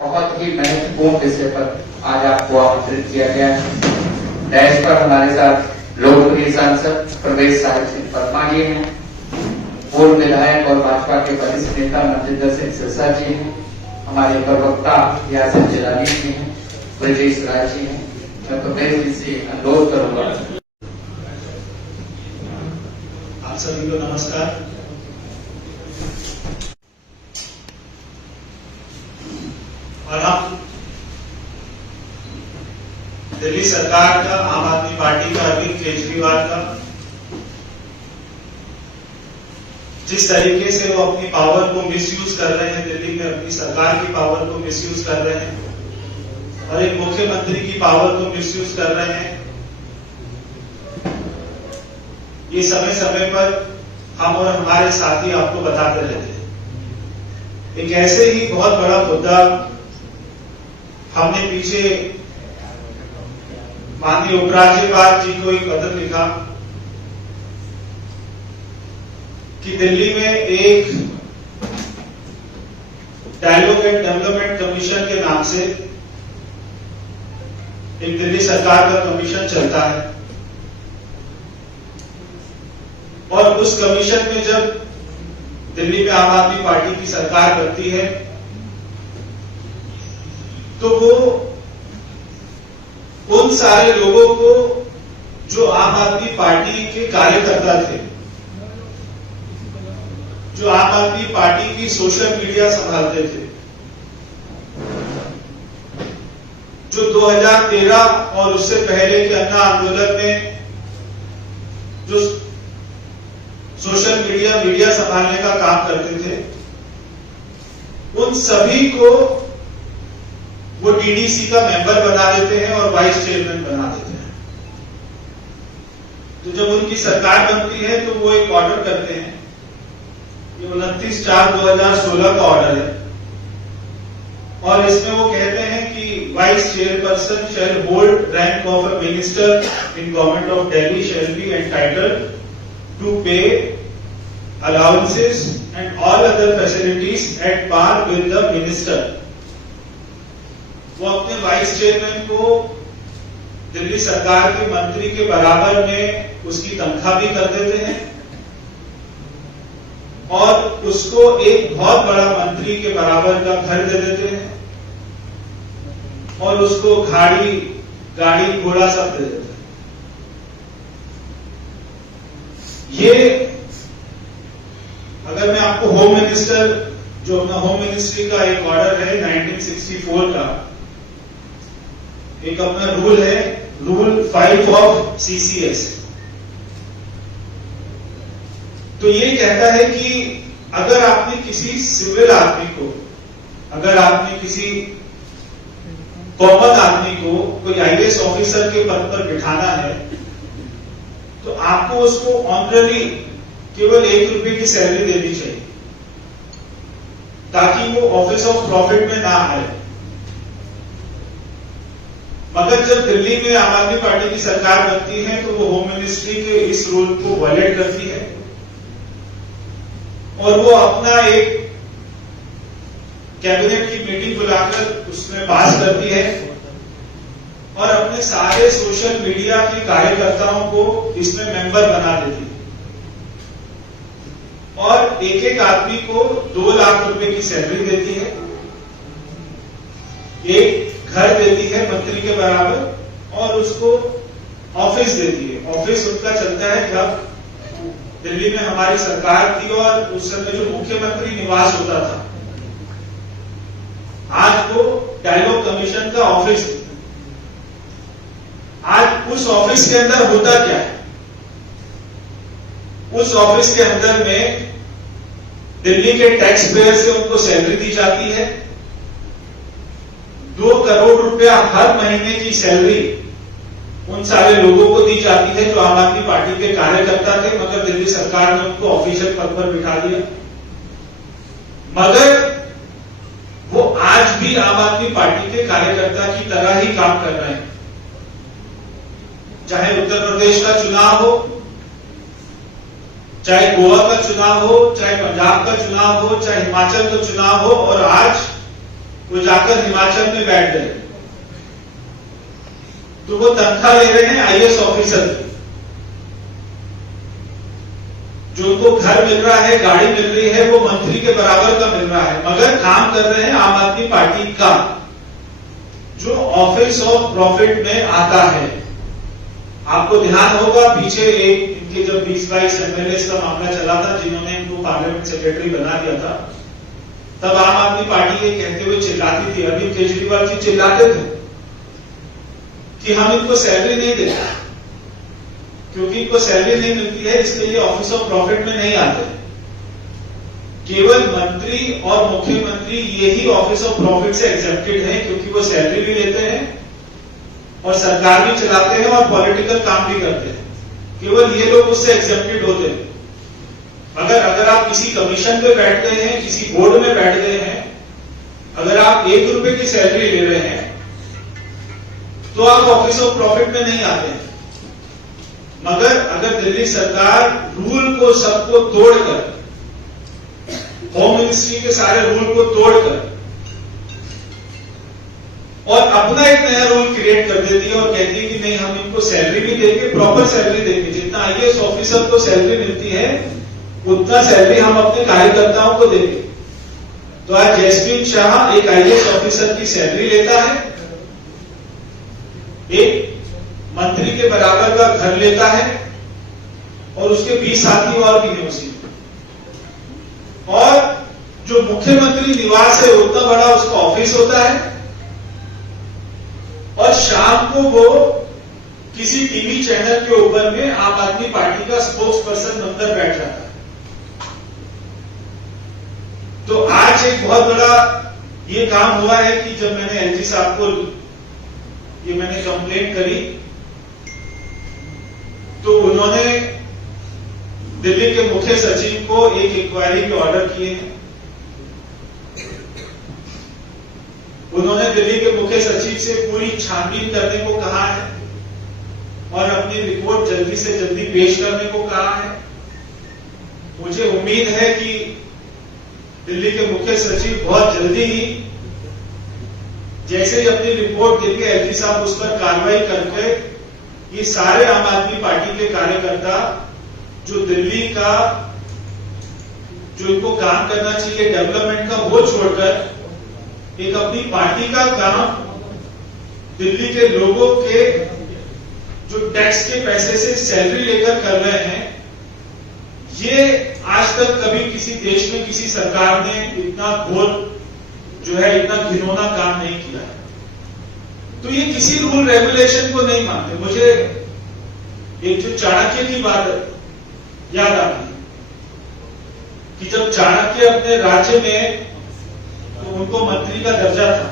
बहुत ही महत्वपूर्ण विषय पर आज आपको आमंत्रित किया गया है। डैश पर हमारे साथ लोकप्रिय सांसद प्रवेश साहिब सिंह वर्मा जी हैं, पूर्व विधायक और भाजपा के वरिष्ठ नेता मनजिंदर सिंह सिरसा जी हैं, हमारे प्रवक्ता यासिर जिलानी जी हैं, ब्रजेश राय जी हैं। मैं प्रवेश जी से अनुरोध करूंगा। आप सभी को नमस्कार। और हम दिल्ली सरकार का, आम आदमी पार्टी का, अरविंद केजरीवाल का जिस तरीके से वो अपनी पावर को मिसयूज कर रहे हैं, दिल्ली में अपनी सरकार की पावर को मिसयूज कर रहे हैं और एक मुख्यमंत्री की पावर को मिसयूज कर रहे हैं, ये समय समय पर हम और हमारे साथी आपको बताते रहते हैं। एक ऐसे ही बहुत बड़ा मुद्दा हमने पीछे माननीय उपराज्यपाल जी को एक पत्र लिखा कि दिल्ली में एक डायलॉग एंड डेवलपमेंट कमीशन के नाम से एक दिल्ली सरकार का कमीशन चलता है और उस कमीशन में जब दिल्ली में आम आदमी पार्टी की सरकार बनती है तो वो उन सारे लोगों को जो आम आदमी पार्टी के कार्यकर्ता थे, जो आम आदमी पार्टी की सोशल मीडिया संभालते थे, जो 2013 और उससे पहले के अन्ना आंदोलन में जो सोशल मीडिया संभालने का काम करते थे, उन सभी को वो टीडीसी का मेंबर बना देते हैं और वाइस चेयरमैन बना देते हैं। तो जब उनकी सरकार बनती है तो वो एक ऑर्डर करते हैं, ये 29/4/2016 का ऑर्डर है और इसमें वो कहते हैं कि vice chairperson shall hold rank of a minister in government of Delhi shall be entitled to pay allowances and all other facilities at par with the minister. वो अपने वाइस चेयरमैन को दिल्ली सरकार के मंत्री के बराबर में उसकी तनख्वाह भी कर देते हैं और उसको एक बहुत बड़ा मंत्री के बराबर का घर दे देते हैं और उसको गाड़ी घोड़ा सब दे देते हैं। ये अगर मैं आपको होम मिनिस्टर, जो अपना होम मिनिस्ट्री का एक ऑर्डर है 1964 का, एक अपना रूल है, रूल 5 ऑफ सीसीएस, तो ये कहता है कि अगर आपने किसी सिविल आदमी को, अगर आपने किसी कॉमन आदमी को कोई आईएएस ऑफिसर के पद पर बिठाना है तो आपको उसको ऑनरली केवल 1 रुपए की सैलरी देनी चाहिए ताकि वो ऑफिस ऑफ प्रॉफिट में ना आए। मगर जब दिल्ली में आम आदमी पार्टी की सरकार बनती है तो वो होम मिनिस्ट्री के इस रूल को वायलेट करती है और वो अपना एक कैबिनेट की मीटिंग बुलाकर उसमें पास करती है और अपने सारे सोशल मीडिया के कार्यकर्ताओं को इसमें मेंबर बना देती है और एक एक आदमी को 2 लाख रुपए की सैलरी देती है, एक घर देती है मंत्री के बराबर और उसको ऑफिस देती है। ऑफिस उनका चलता है जब दिल्ली में हमारी सरकार थी और उस समय जो मुख्यमंत्री निवास होता था, आज वो डायलॉग कमीशन का ऑफिस है। आज उस ऑफिस के अंदर होता क्या है? उस ऑफिस के अंदर में दिल्ली के टैक्स पेयर से उनको सैलरी दी जाती है, 2 करोड़ रुपया हर महीने की सैलरी उन सारे लोगों को दी जाती है जो आम आदमी पार्टी के कार्यकर्ता थे, मगर दिल्ली सरकार ने उनको ऑफिशियल पद पर बिठा दिया। मगर वो आज भी आम आदमी पार्टी के कार्यकर्ता की तरह ही काम कर रहे हैं, चाहे उत्तर प्रदेश का चुनाव हो, चाहे गोवा का चुनाव हो, चाहे पंजाब का चुनाव हो, चाहे हिमाचल का चुनाव हो, और आज वो जाकर हिमाचल में बैठ गए, तो वो तनख्वाह ले रहे हैं आईएएस ऑफिसर की। जो उनको घर मिल रहा है, गाड़ी मिल रही है, वो मंत्री के बराबर का मिल रहा है, मगर काम कर रहे हैं आम आदमी पार्टी का, जो ऑफिस ऑफ प्रॉफिट में आता है। आपको ध्यान होगा पीछे एक इनके जब 20-22 एमएलए का मामला चला था, जिन्होंने इनको पार्लियामेंट सेक्रेटरी बना दिया था, तब आम आदमी पार्टी ये कहते हुए चिल्लाती थी, अभी केजरीवाल जी चिल्लाते थे कि हम इनको सैलरी नहीं देते, क्योंकि इनको सैलरी नहीं मिलती है, इसलिए ये ऑफिस ऑफ प्रॉफिट में नहीं आते। केवल मंत्री और मुख्यमंत्री यही ऑफिस ऑफ प्रॉफिट से एग्जेप्टेड हैं, क्योंकि वो सैलरी भी लेते हैं और सरकार भी चलाते हैं और पॉलिटिकल काम भी करते हैं। केवल ये लोग उससे एग्जेप्टेड होते हैं। मगर अगर आप किसी कमीशन पे बैठ गए हैं, किसी बोर्ड में बैठ गए हैं, अगर आप 1 रुपए की सैलरी ले रहे हैं, तो आप ऑफिस ऑफ प्रॉफिट में नहीं आते हैं। मगर अगर दिल्ली सरकार रूल को सबको तोड़कर, होम मिनिस्ट्री के सारे रूल को तोड़कर और अपना एक नया रूल क्रिएट कर देती है और कहती है कि नहीं, हम इनको सैलरी भी देंगे, प्रॉपर सैलरी देंगे, जितना आईएएस ऑफिसर को सैलरी मिलती है उतना सैलरी हम अपने कार्यकर्ताओं को देंगे। तो आज जैस्मीन शाह एक आईएएस ऑफिसर की सैलरी लेता है, एक मंत्री के बराबर का घर लेता है और उसके 20 साथी और भी हैं उसी में। और जो मुख्यमंत्री निवास है उतना बड़ा उसका ऑफिस होता है, और शाम को वो किसी टीवी चैनल के ऊपर में आम आदमी पार्टी का स्पोक्स पर्सन बनकर बैठ जाता है। तो आज एक बहुत बड़ा ये काम हुआ है कि जब मैंने एलजी साहब को ये मैंने कंप्लेंट करी, तो उन्होंने दिल्ली के मुख्य सचिव को एक इंक्वायरी के ऑर्डर किए हैं। उन्होंने दिल्ली के मुख्य सचिव से पूरी छानबीन करने को कहा है और अपनी रिपोर्ट जल्दी से जल्दी पेश करने को कहा है। मुझे उम्मीद है कि दिल्ली के मुख्य सचिव बहुत जल्दी ही, जैसे ही अपनी रिपोर्ट देंगे, एलजी साहब उस पर कार्रवाई करके ये सारे आम आदमी पार्टी के कार्यकर्ता जो दिल्ली का, जो इनको काम करना चाहिए डेवलपमेंट का, वो छोड़कर एक अपनी पार्टी का काम दिल्ली के लोगों के जो टैक्स के पैसे से सैलरी लेकर कर रहे हैं, ये आज तक कभी किसी देश में किसी सरकार ने इतना घोर जो है, इतना घिनौना काम नहीं किया है। तो ये किसी रूल रेगुलेशन को नहीं मानते। मुझे एक जो चाणक्य की बात याद आती है कि जब चाणक्य अपने राज्य में, तो उनको मंत्री का दर्जा था,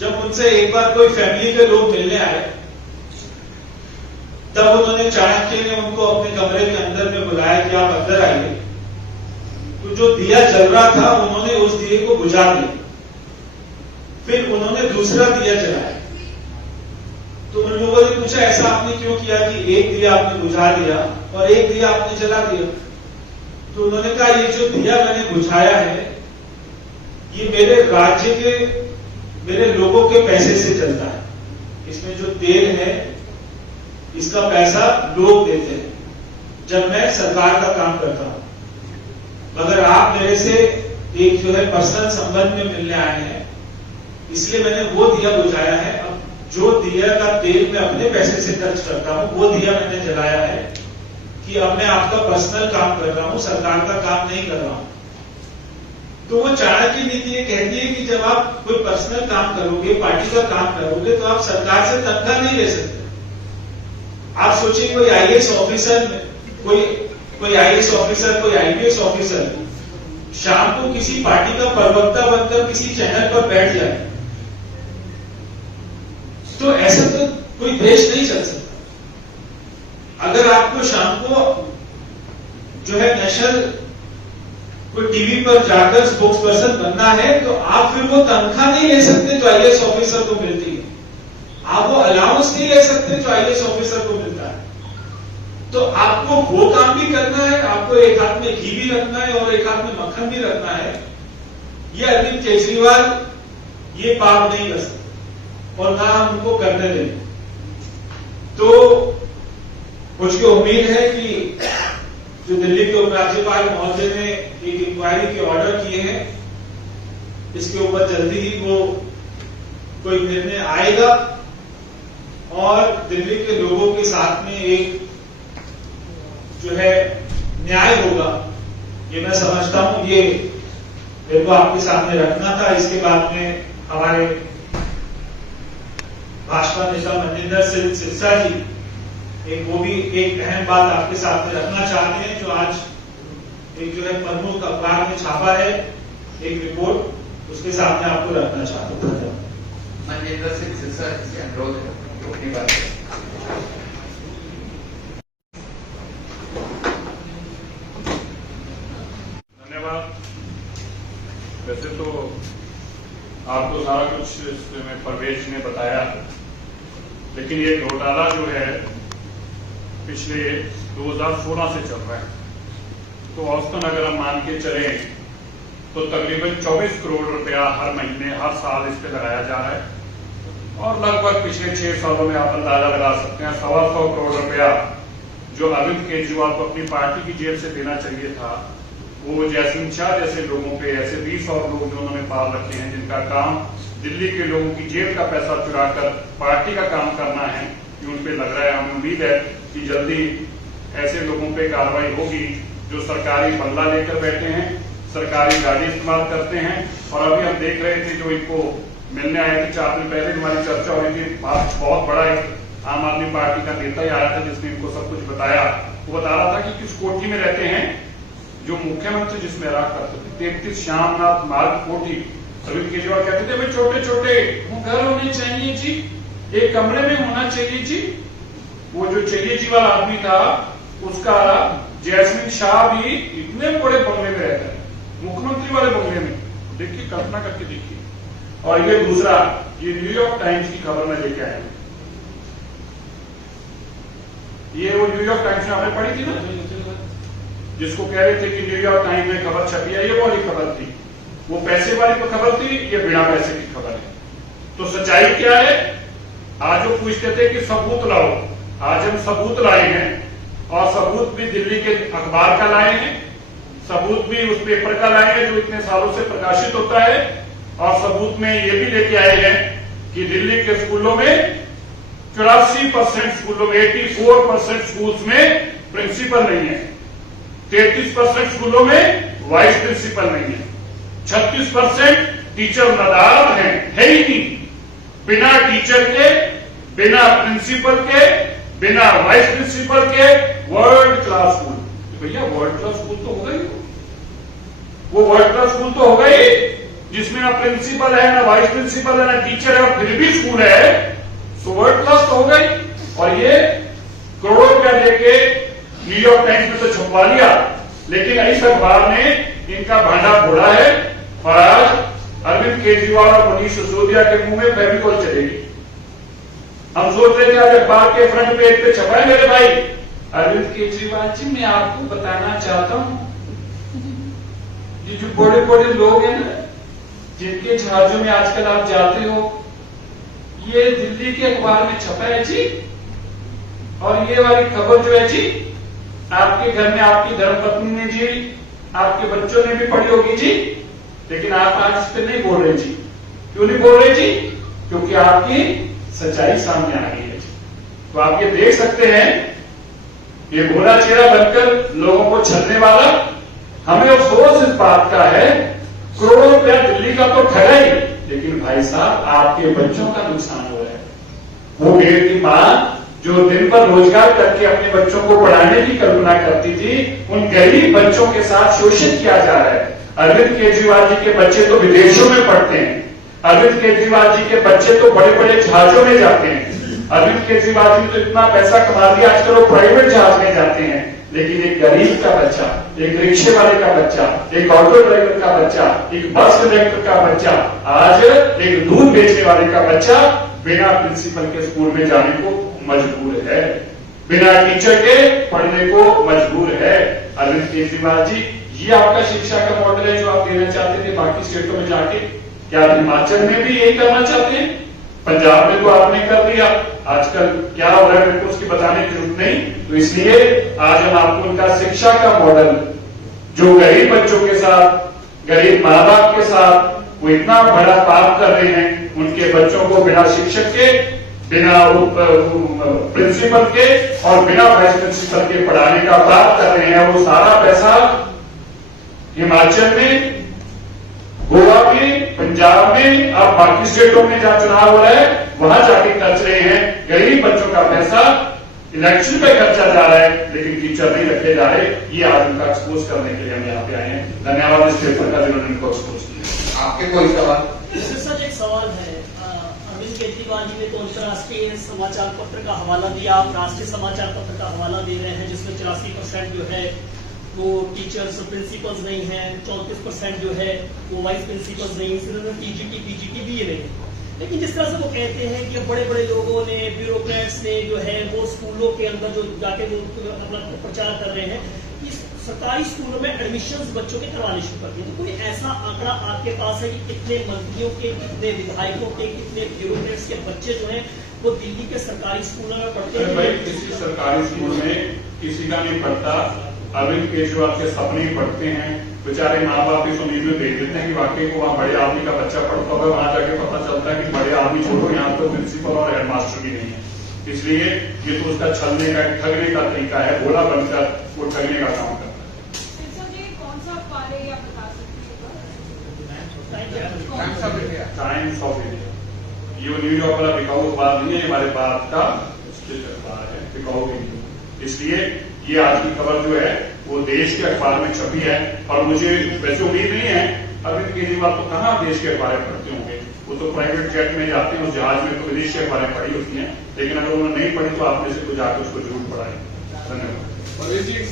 जब उनसे एक बार कोई फैमिली के लोग मिलने आए, तब उन्होंने, चाणक्य ने उनको अपने कमरे के अंदर में बुलाया कि आप अंदर आइए। तो जो दिया जल रहा था उन्होंने उस दिए को बुझा दिया, फिर उन्होंने दूसरा दिया जलाया। तो उन लोगों ने पूछा ऐसा आपने क्यों किया कि एक दिया आपने बुझा दिया और एक दिया आपने जला दिया? तो उन्होंने कहा ये जो दिया मैंने बुझाया है ये मेरे राज्य के, मेरे लोगों के पैसे से चलता है। इसमें जो तेल है इसका पैसा लोग देते हैं जब मैं सरकार का काम करता हूं। मगर आप मेरे से एक जो है पर्सनल संबंध में मिलने आए हैं, इसलिए मैंने वो दिया बुझाया है। अब जो दिया का तेल मैं अपने पैसे से खर्च करता हूं, वो दिया मैंने जलाया है कि अब मैं आपका पर्सनल काम कर रहा हूं, सरकार का काम नहीं कर रहा हूं। तो वो चाणक्य नीति ये कहती है कि जब आप कोई पर्सनल काम करोगे, पार्टी का काम करोगे, तो आप सरकार से तनख्वाह नहीं ले सकते। आप सोचिए कोई आईएएस ऑफिसर, कोई आईएएस ऑफिसर, कोई आईपीएस ऑफिसर शाम को किसी पार्टी का प्रवक्ता बनकर किसी चैनल पर बैठ जाए, तो ऐसा तो कोई देश नहीं चल सकता। अगर आपको शाम को जो है नेशनल कोई टीवी पर जाकर स्पोक्स पर्सन बनना है, तो आप फिर वो तनख्वाह नहीं ले सकते जो आईएएस ऑफिसर को मिलती है, आप वो अलाउंस नहीं ले सकते जो आईएएस ऑफिसर को मिलता है। तो आपको वो काम भी करना है, आपको एक हाथ में घी भी रखना है और एक हाथ में मक्खन भी रखना है। ये अरविंद केजरीवाल ये पाप नहीं कर सकते और ना हम उनको करने देंगे। तो मुझे उम्मीद है कि जो दिल्ली के उपराज्यपाल महोदय ने एक इंक्वायरी के ऑर्डर किए हैं, इसके ऊपर जल्दी ही वो कोई निर्णय आएगा और दिल्ली के लोगों के साथ में एक जो है न्याय होगा। ये मैं समझता हूं, ये मेरे को आपके सामने रखना था। इसके बाद में हमारे भाजपा नेता मनजिंदर सिंह सिरसा जी वो भी एक अहम बात आपके सामने रखना चाहते हैं, जो आज एक जो है प्रमुख अखबार में छापा है एक रिपोर्ट, उसके सामने आपको रखना चाहते हैं। मनजिंदर सिंह सिरसा से अनुरोध है अपनी बात। धन्यवाद। वैसे तो आपको सारा कुछ इसमें परवेश ने बताया, लेकिन ये घोटाला जो है पिछले 2016 से चल रहा है। तो औसतन अगर हम मान के चले तो तकरीबन 24 करोड़ रुपया हर महीने हर साल इस पे लगाया जा रहा है और लगभग पिछले 6 सालों में आप अंदाजा लगा सकते हैं 125 करोड़ रुपया जो अरविंद केजरीवाल को अपनी पार्टी की जेब से देना चाहिए था, वो जैस्मिन शाह जैसे लोगों पे ऐसे 20 और लोग जो उन्होंने पाल रखे हैं जिनका काम दिल्ली के लोगों की जेब का पैसा चुराकर पार्टी का काम करना है, ये उन पे लग रहा है। हमें उम्मीद है कि जल्दी ऐसे लोगों पे कार्रवाई होगी जो सरकारी बंगला लेकर बैठे हैं, सरकारी गाड़ी इस्तेमाल करते हैं। और अभी हम देख रहे थे जो इनको मिलने आए थे 4 दिन पहले हमारी चर्चा हो रही थी, बहुत बड़ा एक आम आदमी पार्टी का नेता ही आया था जिसने इनको सब कुछ बताया। वो बता रहा था कि किस कोठी में रहते हैं जो मुख्यमंत्री जिसमें रहा करते थे, 33 श्यामनाथ मार्ग कोठी। अरविंद केजरीवाल कहते थे भाई छोटे छोटे वो घर होने चाहिए जी, एक कमरे में होना चाहिए जी। वो जो चाहिए जी वाला आदमी था उसका जैस्मिन शाह भी इतने बड़े बंगले में रहता है, मुख्यमंत्री वाले बंगले में। देखिए, कल्पना करके देखिए। और ये दूसरा, ये न्यूयॉर्क टाइम्स की खबर में लेके आया, ये वो न्यूयॉर्क टाइम्स में आपने पढ़ी थी ना, जिसको कह रहे थे कि न्यूयॉर्क टाइम्स में खबर छपी है, ये वाली खबर थी। वो पैसे वाली तो खबर थी, ये बिना पैसे की खबर है। तो सच्चाई क्या है? आज वो पूछते थे कि सबूत लाओ, आज हम सबूत लाए हैं और सबूत भी दिल्ली के अखबार का लाए हैं, सबूत भी उस पेपर का लाए हैं जो इतने सालों से प्रकाशित होता है, और सबूत में ये भी लेके आए हैं कि दिल्ली के स्कूलों में 84% स्कूलों में 84% स्कूल्स में प्रिंसिपल नहीं है, 33% स्कूलों में वाइस प्रिंसिपल नहीं है, 36% टीचर नादार हैं, है ही नहीं। बिना टीचर के, बिना प्रिंसिपल के, बिना वाइस प्रिंसिपल के वर्ल्ड क्लास स्कूल। भैया वर्ल्ड क्लास स्कूल तो होगा ही, वो वर्ल्ड क्लास स्कूल तो होगा ही जिसमें ना प्रिंसिपल है, ना वाइस प्रिंसिपल है, ना टीचर है, और फिर भी स्कूल है, तो वर्ल्ड क्लास तो होगा ही। और ये करोड़ों रुपया लेके न्यूयॉर्क टाइम्स में तो छपवा लिया, लेकिन इस अखबार ने इनका भांडा फोड़ा है और आज अरविंद केजरीवाल और मनीष सिसोदिया के मुंह में फेविकॉल चलेगी। हम सोच रहे थे आज अखबार के फ्रंट पेज पे छपाए मेरे भाई, अरविंद केजरीवाल जी मैं आपको बताना चाहता हूं, ये जो बड़े बड़े लोग हैं ना जिनके जहाजों में आजकल आप जाते हो, ये दिल्ली के अखबार में छपा है जी, और ये वाली खबर जो है जी आपके घर में आपकी धर्मपत्नी ने जी, आपके बच्चों ने भी पढ़ी होगी जी, लेकिन आप आज इस पर नहीं बोल रहे जी। क्यों नहीं बोल रहे जी? क्योंकि आपकी सच्चाई सामने आ गई है। तो आप ये देख सकते हैं, ये भोला चेहरा बनकर लोगों को छलने वाला, हमें अफसोस इस बात का है, करोड़ों रुपया दिल्ली का तो ठगा ही, लेकिन भाई साहब आपके बच्चों का नुकसान हो रहा है। वो बेटी मां जो दिन भर रोजगार करके अपने बच्चों को पढ़ाने की करुणा करती थी, उन गरीब बच्चों के साथ शोषित किया जा रहा है। अरविंद केजरीवाल जी के बच्चे तो विदेशों में पढ़ते हैं, अरविंद केजरीवाल जी के बच्चे तो बड़े बड़े जहाजों में जाते हैं, अरविंद केजरीवाल जी ने तो इतना पैसा कमा दिया आजकल वो प्राइवेट जहाज में जाते हैं, लेकिन एक गरीब का बच्चा, एक रिक्शे वाले का बच्चा, एक ऑटो ड्राइवर का बच्चा, एक बस कंडक्टर का बच्चा, आज एक दूध बेचने वाले का बच्चा बिना प्रिंसिपल के स्कूल में जाने को मजबूर है, बिना टीचर के पढ़ने को मजबूर है। अरविंद केजरीवाल जी ये आपका शिक्षा का मॉडल है जो आप देना चाहते थे बाकी स्टेटों में जाके? क्या आप हिमाचल में भी यही करना चाहते हैं? पंजाब में तो आपने कर दिया, आजकल क्या हो रहा है मेरे को उसकी बताने की जरूरत नहीं। तो इसलिए आज हम आपको उनका शिक्षा का मॉडल जो गरीब बच्चों के साथ, गरीब माँ बाप के साथ वो इतना बड़ा पाप कर रहे हैं, उनके बच्चों को बिना शिक्षक के, बिना प्रिंसिपल के और बिना वाइस प्रिंसिपल के पढ़ाने का पाप कर रहे हैं। वो सारा पैसा हिमाचल में, गोवा में, पंजाब में, अब बाकी स्टेटों में जहां चुनाव हो रहा है वहां जाके खर्च रहे हैं। गरीब बच्चों का पैसा इलेक्शन पे खर्चा जा रहा है, लेकिन टीचर नहीं रखे जा रहे। ये आज उनका एक्सपोज करने के लिए हम यहाँ पे आए हैं। धन्यवाद इस पेपर का जिन्होंने इनको एक्सपोज किया। आपके कोई सवाल? सर एक सवाल है, अरविंद केजरीवाल जी ने तो अंतर्राष्ट्रीय समाचार पत्र का हवाला दिया, आप राष्ट्रीय समाचार पत्र का हवाला दे रहे हैं जिसमें 84% जो है वो टीचर्स प्रिंसिपल्स नहीं है, 34% जो है वो वाइस प्रिंसिपल्स नहीं, सिर्फ टीजीटी पीजीटी भी नहीं है। लेकिन जिस तरह से वो कहते हैं कि बड़े बड़े लोगों ने, ब्यूरोक्रेट्स ने जो है वो स्कूलों के अंदर जो जाके वो अपना प्रचार कर रहे हैं कि सरकारी स्कूलों में एडमिशंस बच्चों के करवाने शुरू कर दिए। तो कोई ऐसा आंकड़ा आपके पास है कि कितने मंत्रियों के, कितने विधायकों के, कितने ब्यूरोक्रेट्स के बच्चे जो हैं वो दिल्ली के सरकारी स्कूलों में पढ़ते हैं? भाई किसी सरकारी स्कूल में किसी का नहीं पढ़ता। अरविंद केजरीवाल के सपने ही पढ़ते हैं, बेचारे माँ बाप इस उम्मीद में भेज देते हैं कि वाकई को वहाँ बड़े आदमी का बच्चा पढ़ता होगा, वहां जाके पता चलता है कि बड़े आदमी छोड़ो, यहाँ तो प्रिंसिपल और हेडमास्टर भी नहीं है। इसलिए ये तो उसका छलने का, ठगने का तरीका है, भोला बनकर वो ठगने का काम करता है। कौन सा अखबार है आप बता सकते हैं? Times of India. ये न्यूयॉर्क वाला बिकाऊ अखबार नहीं है, हमारे भारत का अखबार है, बिकाऊ नहीं। इसलिए ये आज की खबर जो है वो देश के अखबार में छपी है। और मुझे वैसे उम्मीद नहीं है, अरविंद केजरीवाल तो कहाँ देश के अखबारें पढ़ते होंगे, वो तो प्राइवेट जेट में जाते हैं, उस जहाज में तो विदेश की अखबारें पढ़ी होती हैं। लेकिन अगर उन्होंने नहीं पढ़ी तो आप में से तो जाकर उसको जरूर पढ़ाएं। धन्यवाद। और जी एक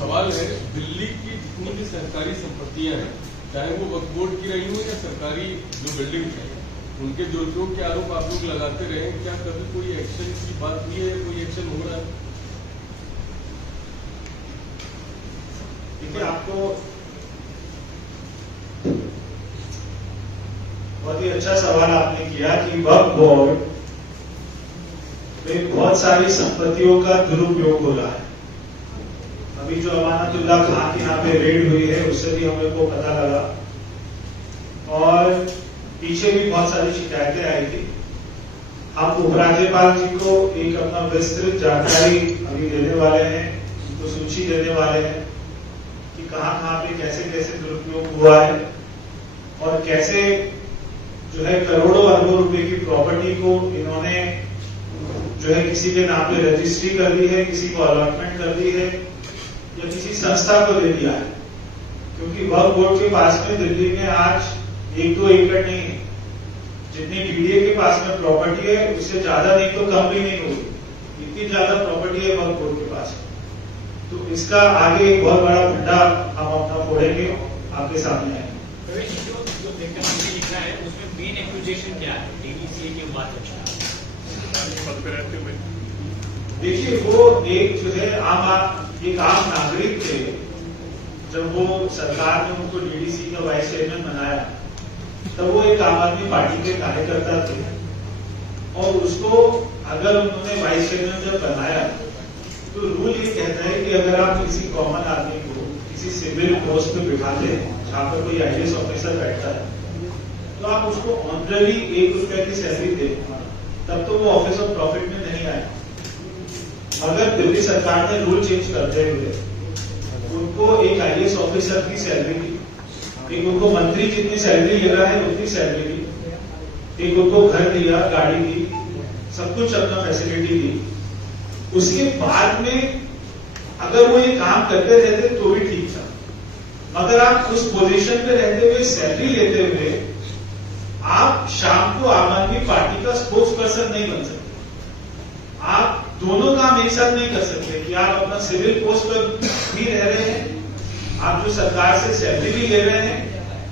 सवाल है, दिल्ली की जितनी भी सरकारी संपत्तियां हैं, चाहे वो वक्फ बोर्ड की रही हो या सरकारी जो बिल्डिंग है, उनके दुरुपयोग के आरोप आप लोग लगाते रहे, क्या कभी कोई एक्शन की बात हुई है या कोई एक्शन हो रहा है? देखिए, आपको बहुत ही अच्छा सवाल आपने किया कि वक्फ बोर्ड में बहुत सारी संपत्तियों का दुरुपयोग हो रहा है। अभी जो अमानतुल्लाह खान के यहाँ पे रेड हुई है उससे भी हमें को पता लगा, और पीछे भी बहुत सारी शिकायतें आई थी। हम उपराज्यपाल जी को एक अपना विस्तृत जानकारी अभी देने वाले हैं, उनको सूची देने वाले हैं कि कहां पे कैसे कैसे दुरुपयोग हुआ है और कैसे जो है करोड़ों अरबों रुपए की प्रॉपर्टी को इन्होंने जो है किसी के नाम पे रजिस्ट्री कर दी है, किसी को अलॉटमेंट कर दी है या किसी संस्था को दे दिया है। क्योंकि वक्फ बोर्ड के पास में दिल्ली में आज 1-2 एकड़ नहीं है, जितनी पीडीए के पास में प्रॉपर्टी है उससे ज्यादा नहीं तो कम भी नहीं होगी, इतनी ज्यादा प्रॉपर्टी है वक्फ बोर्ड के पास। तो इसका आगे एक बहुत बड़ा भंडा हम अपना फोड़ेंगे, आपके सामने आएंगे। जो लिखना है उसमें मेन एक्यूजेशन क्या है डीडीसीए के बाद? देखिए, वो एक जो है एक आम नागरिक थे, जब वो सरकार ने उनको डीडीसी का वाइस चेयरमैन बनाया तब वो एक आम आदमी पार्टी के कार्यकर्ता थे, और उसको अगर उन्होंने वाइस चेयरमैन जब बनाया तो रूल ये कहता है कि अगर आप किसी कॉमन आदमी को किसी सिविल पोस्ट पे बिठाते हैं जहां पर कोई आईएएस ऑफिसर बैठता है तो आप उसको ऑनरली 1 रुपए की सैलरी दें, तब तो वो ऑफिस ऑफ प्रॉफिट में नहीं आए। मगर दिल्ली सरकार ने रूल चेंज करते हुए उनको एक आईएएस ऑफिसर की सैलरी दी, एक उनको मंत्री जितनी सैलरी ले रहा है उतनी सैलरी दी, एक उनको घर दिया, गाड़ी दी, सब कुछ अपना फैसिलिटी दी। उसके बाद में अगर वो ये काम करते रहते तो भी ठीक था, मगर आप उस पोजीशन पे रहते हुए, सैलरी लेते हुए, आप शाम को आम आदमी पार्टी का स्पोक्स पर्सन नहीं बन सकते। आप दोनों काम एक साथ नहीं कर सकते कि आप अपना सिविल पोस्ट पर भी रह रहे हैं, आप जो सरकार से सैलरी भी ले रहे हैं,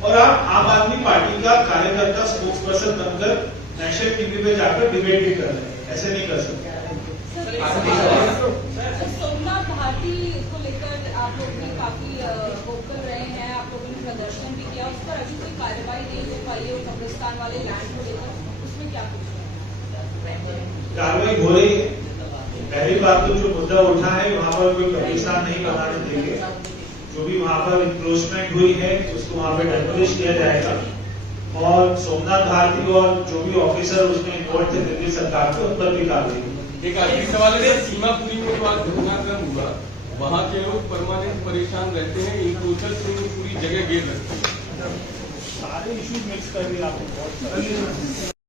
और आप आम आदमी पार्टी का कार्यकर्ता स्पोक्स पर्सन बनकर नेशनल टीवी पे जाकर डिबेट भी कर रहे हैं। ऐसे नहीं कर सकते। सोमनाथ भारती को लेकर आप लोग भी काफी वोकल रहे हैं, आप लोगों ने प्रदर्शन भी किया, उस पर अभी कोई कार्रवाई नहीं हो पाई है कब्रिस्तान वाले लैंड को लेकर, उसमें क्या कुछ कार्रवाई हो रही है। पहली बात तो जो मुद्दा उठा है वहां पर कोई कब्रिस्तान नहीं बनाने देंगे। जो भी वहां पर इंक्रोचमेंट हुई है उसको वहां पर डेमोलिश किया जाएगा और सोमनाथ भारती और जो भी ऑफिसर उसमें इन्वॉल्व थे दिल्ली सरकार को उन पर भी कार्रवाई। एक आखिरी सवाल है, सीमापुरी में जो आज घटनाक्रम हुआ, वहाँ के लोग परमानेंट परेशान रहते हैं, इंक्रोचर्स ने पूरी जगह घेर रखते हैं। सारे इश्यूज मिक्स कर दिए आपको बहुत